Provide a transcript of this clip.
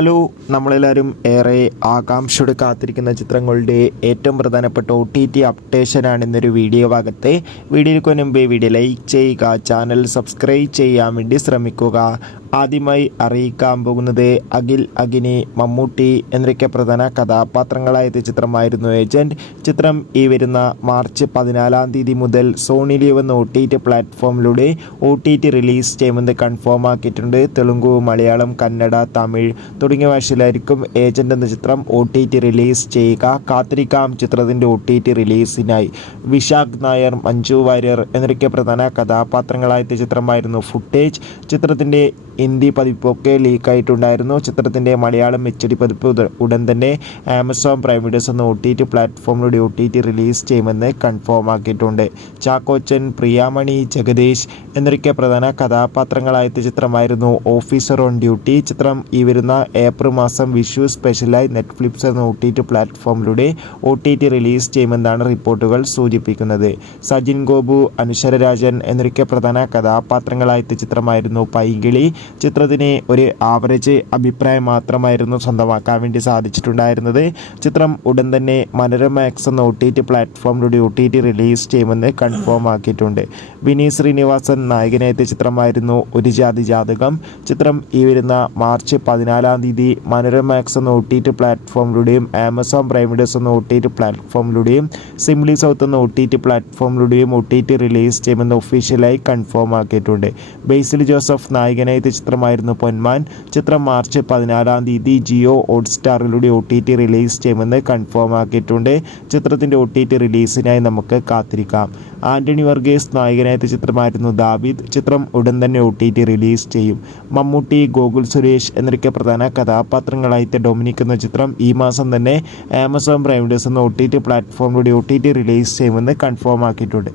Hello, നമ്മളെല്ലാവരും ഏറെ ആകാംക്ഷയോടെ കാത്തിരിക്കുന്ന ചിത്രങ്ങളുടെ ഏറ്റവും പ്രധാനപ്പെട്ട OTT അപ്ഡേഷനാണ് ഇന്നൊരു വീഡിയോ ഭാഗത്തെ. വീഡിയോയ്ക്ക് മുൻപ് വീഡിയോ ലൈക്ക് ചെയ്യുക, ചാനൽ സബ്സ്ക്രൈബ് ചെയ്യാൻ വേണ്ടി ശ്രമിക്കുക. ആദ്യമായി അറിയിക്കാൻ പോകുന്നത് അഖിൽ, അഗ്നി, മമ്മൂട്ടി എന്നൊക്കെ പ്രധാന കഥാപാത്രങ്ങളായ ചിത്രമായിരുന്നു ഏജൻറ്. ചിത്രം ഈ വരുന്ന മാർച്ച് 14 മുതൽ സോണി ലീവ് എന്ന OTT പ്ലാറ്റ്ഫോമിലൂടെ OTT റിലീസ് ചെയ്യുമെന്ന് കൺഫേം ആക്കിയിട്ടുണ്ട്. തെലുങ്ക്, മലയാളം, കന്നഡ, തമിഴ് തുടങ്ങിയ ഭാഷയിലായിരിക്കും ഏജൻറ് എന്ന ചിത്രം OTT റിലീസ് ചെയ്യുക. കാത്തിരിക്കാം ചിത്രത്തിൻ്റെ OTT റിലീസിനായി. വിശാഖ് നായർ, മഞ്ജു വാര്യർ എന്നൊക്കെ പ്രധാന കഥാപാത്രങ്ങളായ ചിത്രമായിരുന്നു ഫുട്ടേജ്. ചിത്രത്തിൻ്റെ ഹിന്ദി പതിപ്പൊക്കെ ലീക്കായിട്ടുണ്ടായിരുന്നു. ചിത്രത്തിൻ്റെ മലയാളം HD പതിപ്പ് ഉടൻ തന്നെ ആമസോൺ പ്രൈം വീഡിയോസ് എന്ന OTT പ്ലാറ്റ്ഫോമിലൂടെ OTT റിലീസ് ചെയ്യുമെന്ന് കൺഫേം ആക്കിയിട്ടുണ്ട്. ചാക്കോച്ചൻ, പ്രിയാമണി, ജഗദീഷ് എന്നൊക്കെ പ്രധാന കഥാപാത്രങ്ങളായ ചിത്രമായിരുന്നു ഓഫീസർ ഓൺ ഡ്യൂട്ടി. ചിത്രം ഈ വരുന്ന ഏപ്രിൽ മാസം വിഷു സ്പെഷ്യലായി നെറ്റ്ഫ്ലിക്സ് എന്ന OTT പ്ലാറ്റ്ഫോമിലൂടെ OTT റിലീസ് ചെയ്യുമെന്നാണ് റിപ്പോർട്ടുകൾ സൂചിപ്പിക്കുന്നത്. സജിൻ ഗോപു, അനുശ്വര രാജൻ എന്നൊക്കെ പ്രധാന കഥാപാത്രങ്ങളായ ചിത്രമായിരുന്നു പൈകിളി. ചിത്രത്തിന് ഒരു ആവറേജ് അഭിപ്രായം മാത്രമായിരുന്നു സ്വന്തമാക്കാൻ വേണ്ടി സാധിച്ചിട്ടുണ്ടായിരുന്നത്. ചിത്രം ഉടൻ തന്നെ മനോരമാക്സ് എന്ന OTT പ്ലാറ്റ്ഫോമിലൂടെ OTT റിലീസ് ചെയ്യുമെന്ന് കൺഫേം ആക്കിയിട്ടുണ്ട്. വിനീത് ശ്രീനിവാസൻ നായകനെത്തിയ ചിത്രമായിരുന്നു ഒരു ജാതി ജാതകം. ചിത്രം ഈ വരുന്ന മാർച്ച് 14 മനോരമാക്സ് എന്ന OTT പ്ലാറ്റ്ഫോമിലൂടെയും ആമസോൺ പ്രൈം വീഡിയോസ് എന്ന OTT പ്ലാറ്റ്ഫോമിലൂടെയും സിംപ്ലി സൗത്ത് എന്ന OTT പ്ലാറ്റ്ഫോമിലൂടെയും OTT റിലീസ് ചെയ്യുമെന്ന് ഒഫീഷ്യലായി കൺഫേം ആക്കിയിട്ടുണ്ട്. ബേസിൽ ജോസഫ് നായകനായ ചിത്രമായിരുന്നു പൊന്മാൻ. ചിത്രം മാർച്ച് 14 ജിയോ ഹോട്ട്സ്റ്റാറിലൂടെ OTT റിലീസ് ചെയ്യുമെന്ന് കൺഫേം ആക്കിയിട്ടുണ്ട്. ചിത്രത്തിൻ്റെ OTT റിലീസിനായി നമുക്ക് കാത്തിരിക്കാം. ആന്റണി വർഗീസ് നായകനായ ചിത്രമായിരുന്നു ദാവീദ്. ചിത്രം ഉടൻ തന്നെ OTT റിലീസ് ചെയ്യും. മമ്മൂട്ടി, ഗോകുൽ സുരേഷ് എന്നൊക്കെ പ്രധാന കഥാപാത്രങ്ങളായിട്ട് ഡൊമിനിക് എന്ന ചിത്രം ഈ മാസം തന്നെ ആമസോൺ പ്രൈം വീഡിയോസ് എന്ന OTT പ്ലാറ്റ്ഫോമിലൂടെ OTT റിലീസ് ചെയ്യുമെന്ന് കൺഫേം ആക്കിയിട്ടുണ്ട്.